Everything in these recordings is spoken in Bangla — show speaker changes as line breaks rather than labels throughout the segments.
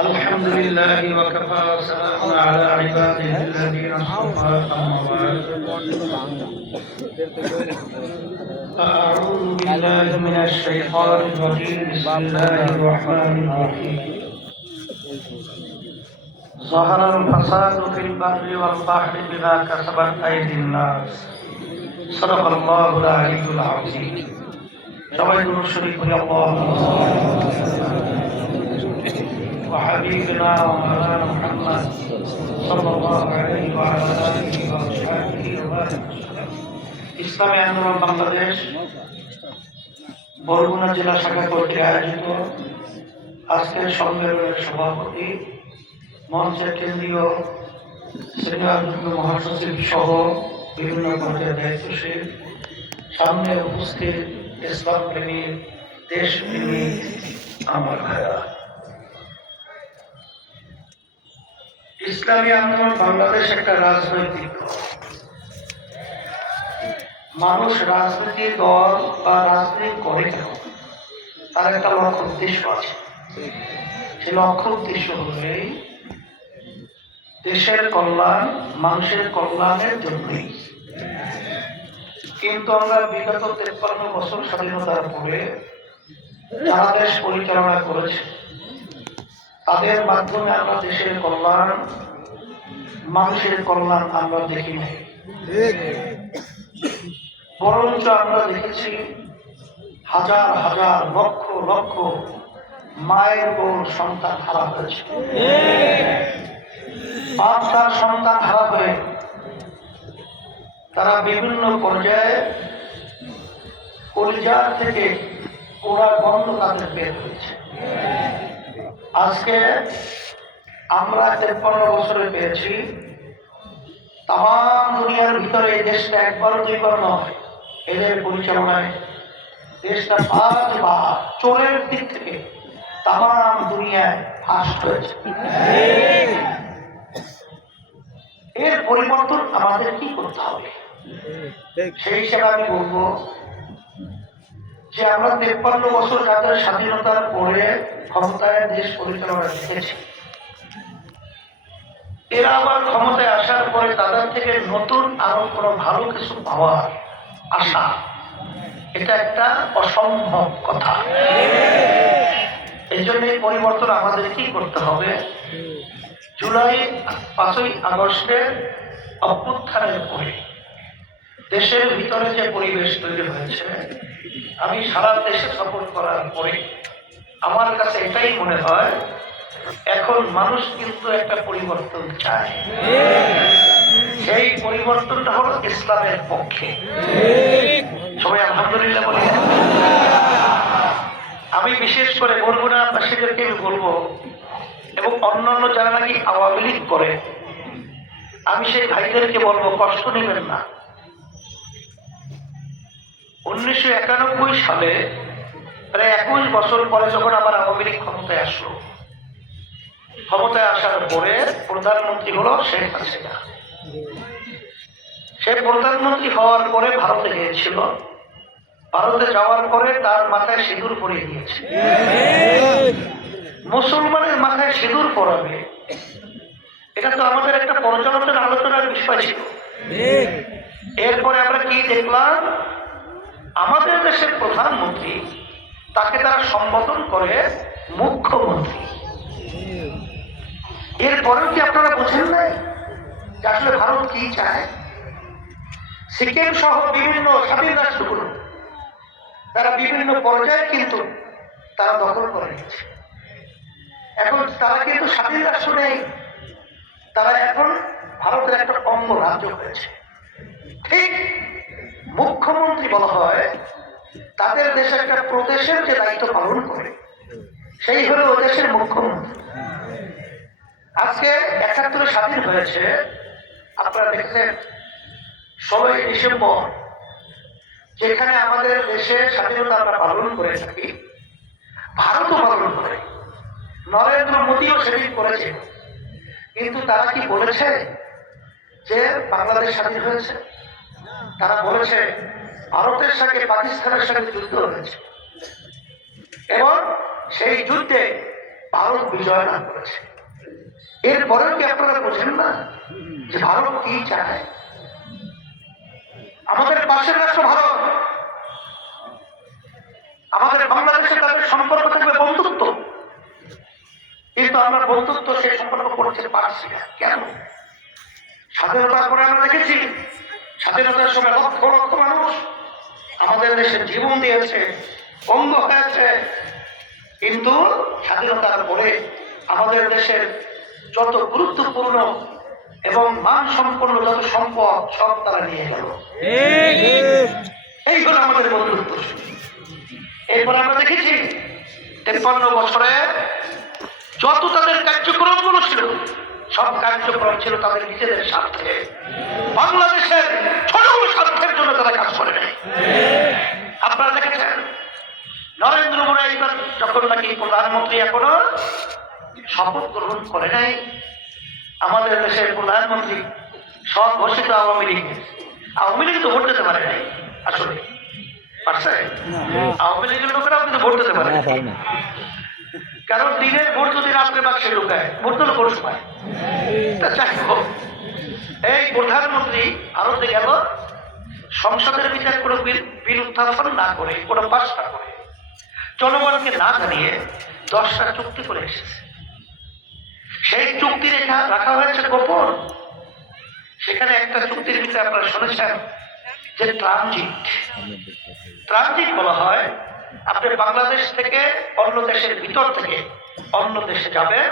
الحمد لله وكفى وسلام على عباده الذين اصطفى أما بعد. أعوذ بالله من الشيطان الرجيم. بسم الله الرحمن الرحيم. ظهر الفساد في البر والبحر بما كسبت أيدي الناس. صدق الله العلي العظيم. সবাই দুরূদ শরীফ পড়ি আল্লাহুম্মা وحبيبنا ومولانا محمد صلى الله عليه وعلى اله واصحابه وبارك ইসলামী আন্দোলন বাংলাদেশ বরগুনা জেলা শাখা কর্তৃক আয়োজিত আজকের সম্মেলনের সভাপতি মঞ্চের কেন্দ্রীয় সিনিয়র যুগ্ম মহাসচিব সহ বিভিন্ন পর্যায়ের দায়িত্বশীল সামনে উপস্থিত ইসলাম প্রেমী দেশপ্রেমী আমার ইসলামী আন্দোলন বাংলাদেশ একটা রাজনৈতিক মানুষ রাজনীতি দল বা রাজনীতি করে কেন? তার একটা লক্ষ্য উদ্দেশ্য আছে। সেই লক্ষ্য উদ্দেশ্য হলো দেশের কল্যাণ, মানুষের কল্যাণের জন্যই। কিন্তু আমরা বিগত তেপ্পান্ন বছর স্বাধীনতার পরে যারা দেশ পরিচালনা করেছে। তাদের মাধ্যমে আমরা দেশের কল্যাণ, মানুষের কল্যাণ আমরা দেখি নাই। বরঞ্চ আমরা দেখেছি হাজার হাজার, লক্ষ লক্ষ মায়ের বোন সন্তান হারা হয়েছে। বাপ তার সন্তান হারা হয়ে তারা বিভিন্ন পর্যায়ে কলিজার থেকে ওরা বন্ধ তাদের বের হয়েছে। আজকে আমরা তেপ্পান্ন বছরে পেয়েছি। তাম দুনিয়ার ভিতরে এই দেশটা একবার দুইবার নয়, এদের পরিচালনায়। দেশটা পাঁচবার চোরের দিক থেকে তাম দুনিয়ায় ফার্স্ট হয়েছে। এর পরিবর্তন আমাদের কি করতে হবে? সেই হিসেবে আমি বলব যে আমরা তেপ্পান্ন বছর যাদের স্বাধীনতার পরে ক্ষমতায় দেশ পরিচালনা দেখেছি এরা আবার ক্ষমতায় আসার পরে তাদের থেকে নতুন আরও কোনো ভালো কিছু পাওয়ার আশা, এটা একটা অসম্ভব কথা। এই জন্য পরিবর্তন আমাদের কি করতে হবে। জুলাই পাঁচই আগস্টের অভ্যুত্থানের পরে। দেশের ভিতরে যে পরিবেশ তৈরি হয়েছে, আমি সারা দেশে সফর করার পরে আমার কাছে এটাই মনে হয়, এখন মানুষ কিন্তু একটা পরিবর্তন চায়। সেই পরিবর্তনটা হলো ইসলামের পক্ষে। সবাই আলহামদুলিল্লাহ বলি। আমি বিশেষ করে বলব না বাসীদেরকে আমি বলব, এবং অন্যান্য যারা নাকি আওয়ামী লীগ করে, আমি সেই ভাইদেরকে বলব, কষ্ট নেবেন না। উনিশশো একানব্বই সালে, প্রায় একুশ বছর পরে যখন আমার আওয়ামী লীগ ক্ষমতায় আসলো, ক্ষমতায় আসার পরে প্রধানমন্ত্রী হলো শেখ হাসিনা। সে প্রধানমন্ত্রী হওয়ার পরে ভারতে গিয়েছিল। ভারতে যাওয়ার পরে তার মাথায় সিঁদুর পরিয়ে দিয়েছে। মুসলমানের মাথায় সিঁদুর পরাবে, এটা তো আমাদের একটা পর্যালোচনা আলোচনার বিষয় ছিল। এরপরে আমরা কি দেখলাম? আমাদের দেশের প্রধানমন্ত্রী, তাকে তারা সম্বোধন করে মুখ্যমন্ত্রী। এরপরেও কি আপনারা বুঝেন নাই যে আসলে ভারত কি চায়? সিকিম সহ বিভিন্ন স্বাধীন রাষ্ট্রগুলো, তারা বিভিন্ন পর্যায়ে কিন্তু তারা দখল করে নিয়েছে এখন তারা কিন্তু স্বাধীন রাষ্ট্র নেই, তারা এখন ভারতের একটা অঙ্গ রাজ্য হয়েছে। ঠিক মুখ্যমন্ত্রী বলা হয়, তাদের দেশে একটা প্রদেশের যে দায়িত্ব পালন করে, সেই হলো দেশের মুখ্যমন্ত্রী। আজকে একাত্তরে স্বাধীন হয়েছে, আপনারা দেখছেন ষোলোই ডিসেম্বর, যেখানে আমাদের দেশে স্বাধীনতা আমরা পালন করে থাকি, ভারতও পালন করে। নরেন্দ্র মোদীও সেদিন করেছে। কিন্তু তারা কি বলেছে যে বাংলাদেশ স্বাধীন হয়েছে? তারা বলেছে, ভারতের সাথে পাকিস্তানের সাথে যুদ্ধ হয়েছে। এবং সেই যুদ্ধে ভারত বিজয় লাভ করেছে। এরপরেও কি আপনারা বোঝেন না যে ভারত কি চায়? আমাদের পাশের রাষ্ট্র ভারত, আমাদের বাংলাদেশে তাদের সম্পর্ক থাকবে বন্ধুত্ব। কিন্তু আমরা বন্ধুত্ব সেই সম্পর্ক করতে পারছি না। কেন? স্বাধীনতার পরে আমরা দেখেছি। স্বাধীনতার সময় লক্ষ লক্ষ মানুষ আমাদের দেশে জীবন দিয়েছে, অঙ্গ হয়েছে। কিন্তু স্বাধীনতার পরে আমাদের দেশের যত গুরুত্বপূর্ণ এবং মান সম্পন্ন যত সম্পদ, সব তারা নিয়ে গেল। এই হলো আমাদের বন্ধুত্ব এরপর আমরা দেখেছি, তেপ্পান্ন বছরে যত তাদের কার্যক্রমগুলো ছিল সব কার্যক্রম ছিল তাদের নিজেদের স্বার্থে। বাংলাদেশের ছোট স্বার্থের জন্য তারা কাজ করে নেয় আপনারা দেখেছেন নরেন্দ্র মোদী এইবার যখন নাকি প্রধানমন্ত্রী এখনও শপথ গ্রহণ করে নাই আমাদের দেশের প্রধানমন্ত্রী সব ঘোষিত আওয়ামী লীগ আওয়ামী লীগ তো ভোট দিতে পারে নাই আসলে। পারছে? আওয়ামী লীগের লোকেরাও কিন্তু ভোট দিতে পারে নাই। কারণ দিনের ভোট যদি রাত্রে বাক্সে ঢুকায়, ভোট দিল কোন সময় তা এই প্রধানমন্ত্রী ভারতে গেল, সংসদের বিচার কোনো বিল উত্থাপন না করে, কোনো পাস না করে, জনগণকে না জানিয়ে দশটা চুক্তি করে এসেছে। সেই চুক্তি রেখা রাখা হয়েছে গোপন। সেখানে একটা চুক্তির ভিতরে আপনারা শুনেছেন যে ট্রানজিট ট্রানজিট বলা হয় আপনি বাংলাদেশ থেকে অন্য দেশের ভিতর থেকে অন্য দেশে যাবেন,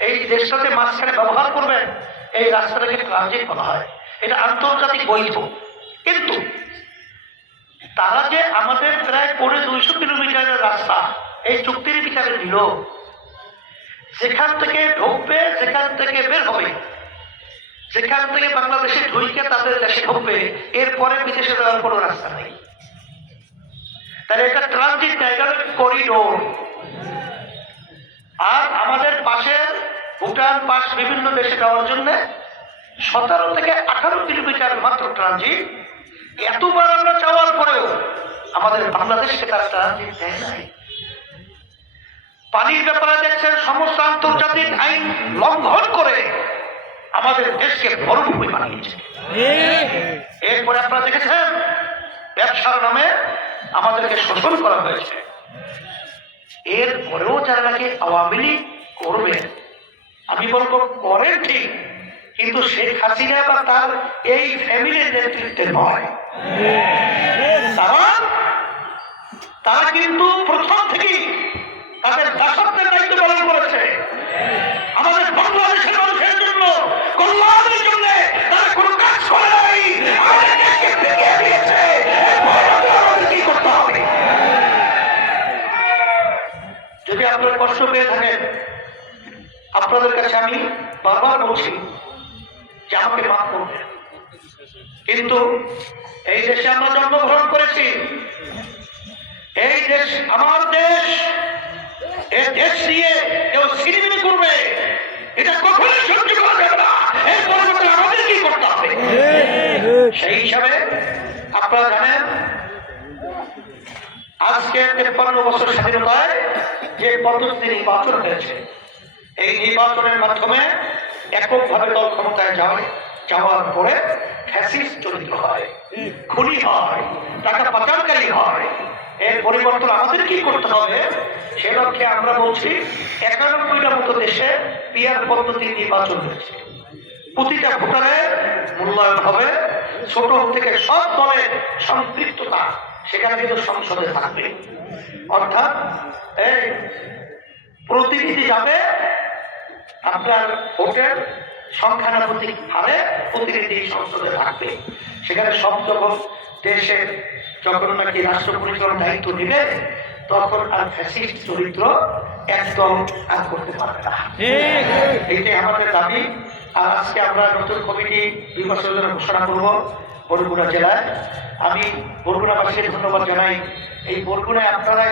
এই দেশটাতে মাঝখানে ব্যবহার করবেন, এই রাস্তাটাকে ট্রানজিট বলা হয়। এটা আন্তর্জাতিক বৈধ। কিন্তু তারা যে আমাদের প্রায় পৌনে দুইশো কিলোমিটারের রাস্তা, এই চুক্তির বিচারে নিল যেখান থেকে ঢুকবে, যেখান থেকে বের হবে, যেখান থেকে বাংলাদেশে ঢুকে তাদের দেশে ঢুকবে, এরপরে বিদেশে যাওয়ার কোনো রাস্তা নেই। তাহলে এটা ট্রানজিট না এটা করিডোর আর আমাদের পাশের ভুটান পাশ বিভিন্ন দেশে যাওয়ার জন্য সতেরো থেকে আঠারো কিলোমিটার মাত্র ট্রানজিট এতবার আমরা যাওয়ার পরেও আমাদের বাংলাদেশকে তারা ট্রানজিট দেয় নাই। পানির ব্যাপারে দেখছেন সমস্ত আন্তর্জাতিক আইন লঙ্ঘন করে আমাদের দেশকে মরুভূমি বানিয়েছে। এরপরে আপনারা দেখেছেন ব্যবসার নামে আমাদেরকে শোষণ করা হয়েছে। এরপরেও যারা নাকি আওয়ামী লীগ করবেন আমি বলব করেন ঠিক, কিন্তু শেখ হাসিনা বা তার এই ফ্যামিলির নেতৃত্বে নয়। তারা কিন্তু প্রথম থেকেই তাদের দাসত্বের দায়িত্ব পালন করেছে। আমাদের বাংলাদেশের মানুষের জন্য কল্যাণের জন্য তারা কোনো কাজ করে নাই আমাদের দেশকে ফিরিয়ে দিয়েছে এরপর আমাদের কি করতে হবে যদি আপনারা কষ্ট পেয়ে থাকেন আপনাদের কাছে আমি বারবার বলছি যে আমাকে মাফ করবেন। কিন্তু এই দেশে আমরা জন্মগ্রহণ করেছি। এই দেশ, আমার দেশ এই দেশ কেউ সিনেমি করবে। এটা কখনোই সহ্য করা যাবে না। এর পরিবর্তে আমাদের কি করতে হবে? সেই হিসাবে আপনারা জানেন, আজকে তেপ্পান্ন বছর স্বাধীনতায় যে পদ্ধতি নির্বাচন হয়েছে এই নির্বাচনের মাধ্যমে এককভাবে দল ক্ষমতায় যাওয়ার যাওয়ার পরে ফ্যাসিস্ট চরিত্র হয়, খুনি হয়, টাকা পাচারকারী হয়। এর পরিবর্তন আমাদের কি করতে হবে? সে লক্ষ্যে আমরা বলছি একানব্বইটা মতো দেশে পিয়ার পদ্ধতি নির্বাচন হয়েছে। প্রতিটা ভোটারের মূল্যায়ন হবে, ছোট থেকে সব দলের সম্পৃক্ততা সেখানে কিন্তু সংসদে থাকবে। অর্থাৎ, এই প্রতিনিধি যাবে আপনার ভোটের সংখ্যানুপাতিক হারে প্রতিনিধি সংসদে থাকবে। সেখানে সব যখন দেশের যখন নাকি রাষ্ট্র পরিচালনার দায়িত্ব নেবে তখন আর ফ্যাসিস্ট চরিত্র একদম আর করতে পারবে না। এটাই আমাদের দাবি। আর আজকে আমরা নতুন কমিটি নির্বাচনের ঘোষণা করব বরগুনা জেলায়। আমি বরগুনাবাসীকে ধন্যবাদ জানাই। এই বরগুনায় আপনারা